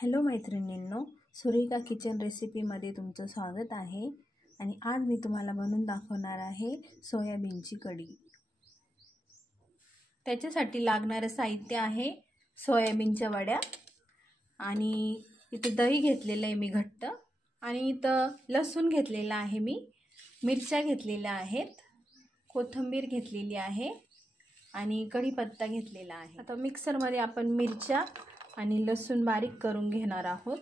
Hello मैत्रिणींनो, Surekha kitchen रेसिपीमध्ये तुमचं स्वागत आहे। आणि आज मी तुम्हाला बनवून दाखवणार आहे सोयाबीनची कढी। त्याच्यासाठी लागणारं साहित्य आहे सोयाबीनच्या वड्या, आणि इथे दही घेतलेलं आहे मी घट्ट, आणि इथं लसूण घेतलेला आहे मी, मिरच्या घेतलेल्या आहेत, कोथिंबीर घेतलेली आहे आणि कढीपत्ता घेतलेला आहे। आता मिक्सरमध्ये आपण मिरच्या आणि लसूण बारीक करून घेणार आहोत।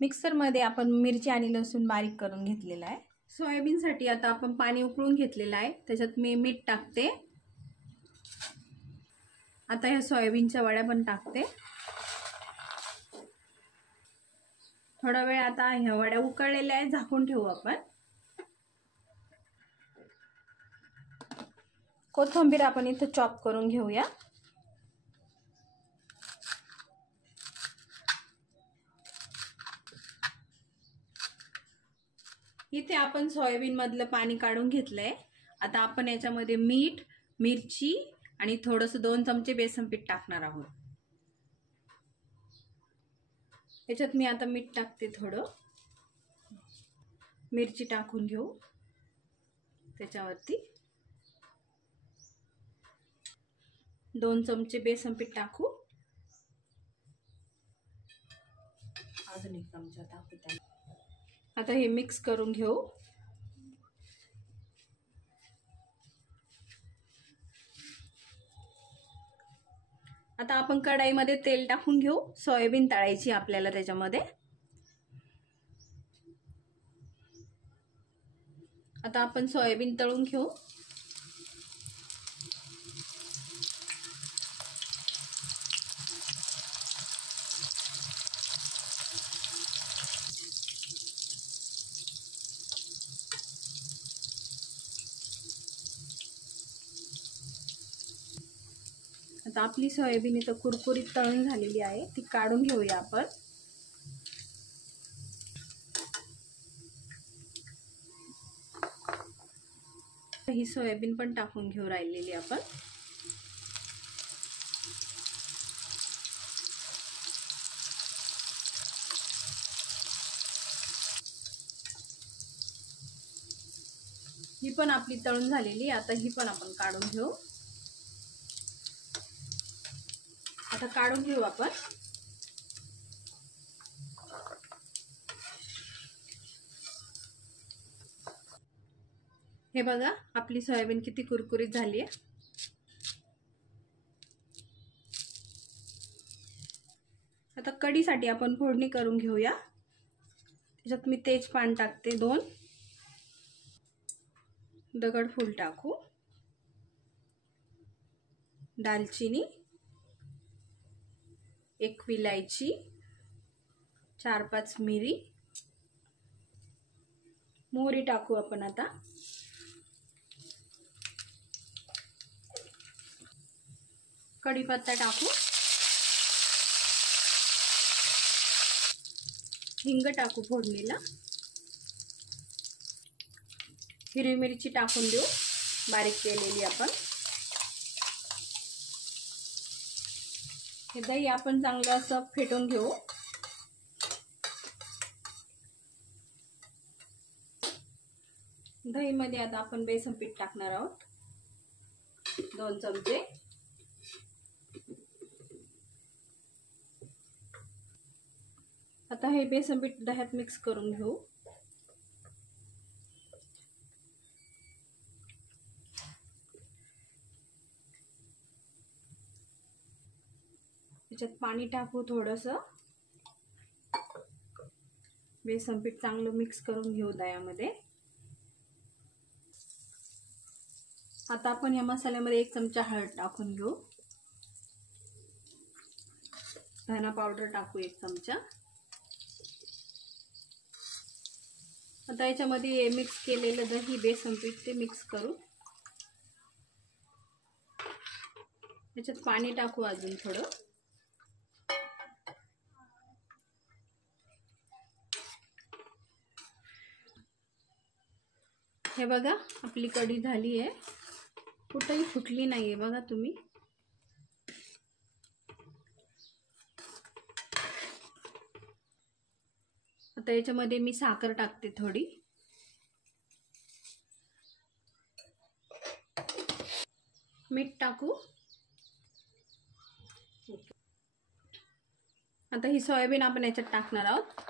मिक्सरमध्ये आपण मिरची आणि लसूण बारीक करून घेतलेला आहे। सोयाबीनसाठी आता आपण पाणी उकळून घेतलेलं आहे, त्याच्यात मी मीठ टाकते। आता ह्या सोयाबीनच्या वड्या पण टाकते। थोडा वेळ आता ह्या वड्या उकळलेल्या आहेत, झाकून ठेवू आपण। कोथिंबीर आपण इथे चॉप करून घेऊया। इथे आपण सोयाबीन मधलं पाणी काढून घेतलंय। आता आपण याच्यामध्ये मीठ, मिरची आणि थोडंसं 2 चमचे बेसन पीठ टाकणार आहोत। याच्यात मी आता मीठ टाकते, थोडं मिरची टाकून घेऊ त्याच्यावरती। 2 चमचे बेसन पीठ टाकू, अजून 1 चमचा टाकू त्याला। आता हे मिक्स करून घेऊ। आता आपण कढईमध्ये तेल टाकून घेऊ, सोयाबीन तळायची आपल्याला त्याच्यामध्ये। आता आपण सोयाबीन तळून घेऊ। आता आपली सोयाबीन इथं कुरकुरीत तळून झालेली आहे, ती काढून घेऊया आपण। ही सोयाबीन पण टाकून घेऊ राहिलेली आपण। ही पण आपली तळून झालेली, आता ही पण आपण काढून घेऊ। आता काढून घेऊ आपण। हे बघा, आपली सोयाबीन किती कुरकुरीत झाली आहे। आता कढीसाठी आपण फोडणी करून घेऊया। त्याच्यात मी तेजपान टाकते 2, दगडफूल टाकू, दालचिनी, 1 विलायची, 4-5 मिरी, मोहरी टाकू आपण आता। कढीपत्ता टाकू, हिंग टाकू फोडणीला, हिरवी मिरची टाकून देऊ बारीक केलेली आपण। हे दही आपण चांगलं असं फेटून घेऊ। दही मध्ये आता आपण बेसन पीठ टाकणार आहोत, 2 चमचे। आता हे बेसन पीठ दह्यात मिक्स करून घेऊ। त्याच्यात पाणी टाकू थोडंसं, बेसन पीठ चांगलं मिक्स करून घेऊ दह्यामध्ये। आता आपण या मसाल्यामध्ये 1 चमचा हळद टाकून घेऊ, धना पावडर टाकू 1 चमचा। आता याच्यामध्ये मिक्स केलेलं दही, बेसन पीठ ते मिक्स करू। याच्यात पाणी टाकू अजून थोडं। हे बघा, आपली कढी झाली आहे, कुठेही फुटली नाहीये बघा तुम्ही। आता याच्यामध्ये मी साखर टाकते थोडी. मीठ टाकू. आता ही सोयाबीन आपण याच्यात टाकणार आहोत.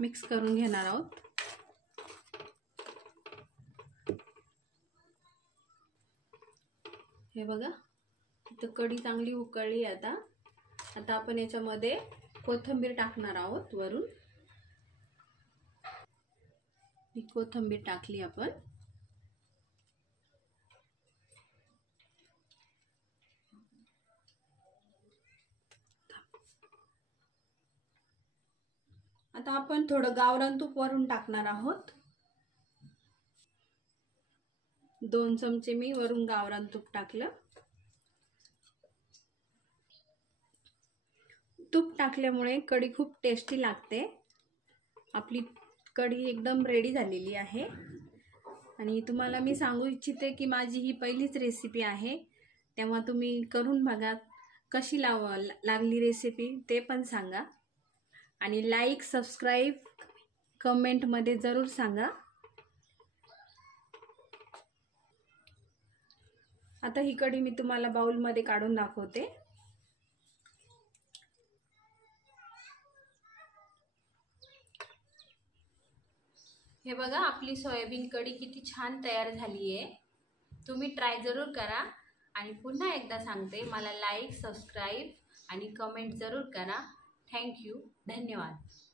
मिक्स करून घेणार आहोत. हे बघा, इथं कढी चांगली उकळली. आता आपण याच्यामध्ये कोथिंबीर टाकणार आहोत वरून. ही कोथिंबीर टाकली आपण. आता आपण थोडं गावरान तूप वरून टाकणार आहोत. 2 चमचे मी वरून गावरान तूप टाकलं. तूप टाकल्यामुळे कढी खूप टेस्टी लागते. आपली कढी एकदम रेडी झालेली आहे. आणि तुम्हाला मी सांगू इच्छिते की माझी ही पहिलीच रेसिपी आहे, तेव्हा तुम्ही करून बघा. कशी लागली रेसिपी ते पण सांगा. आणि लाईक, सबस्क्राईब, कमेंटमध्ये जरूर सांगा. आता ही कढी मी तुम्हाला बाउलमध्ये काढून दाखवते. हे बघा, आपली सोयाबीन कढी किती छान तयार झाली आहे. तुम्ही ट्राय जरूर करा. आणि पुन्हा एकदा सांगते, मला लाईक, सबस्क्राईब आणि कमेंट जरूर करा. थँक्यू. धन्यवाद.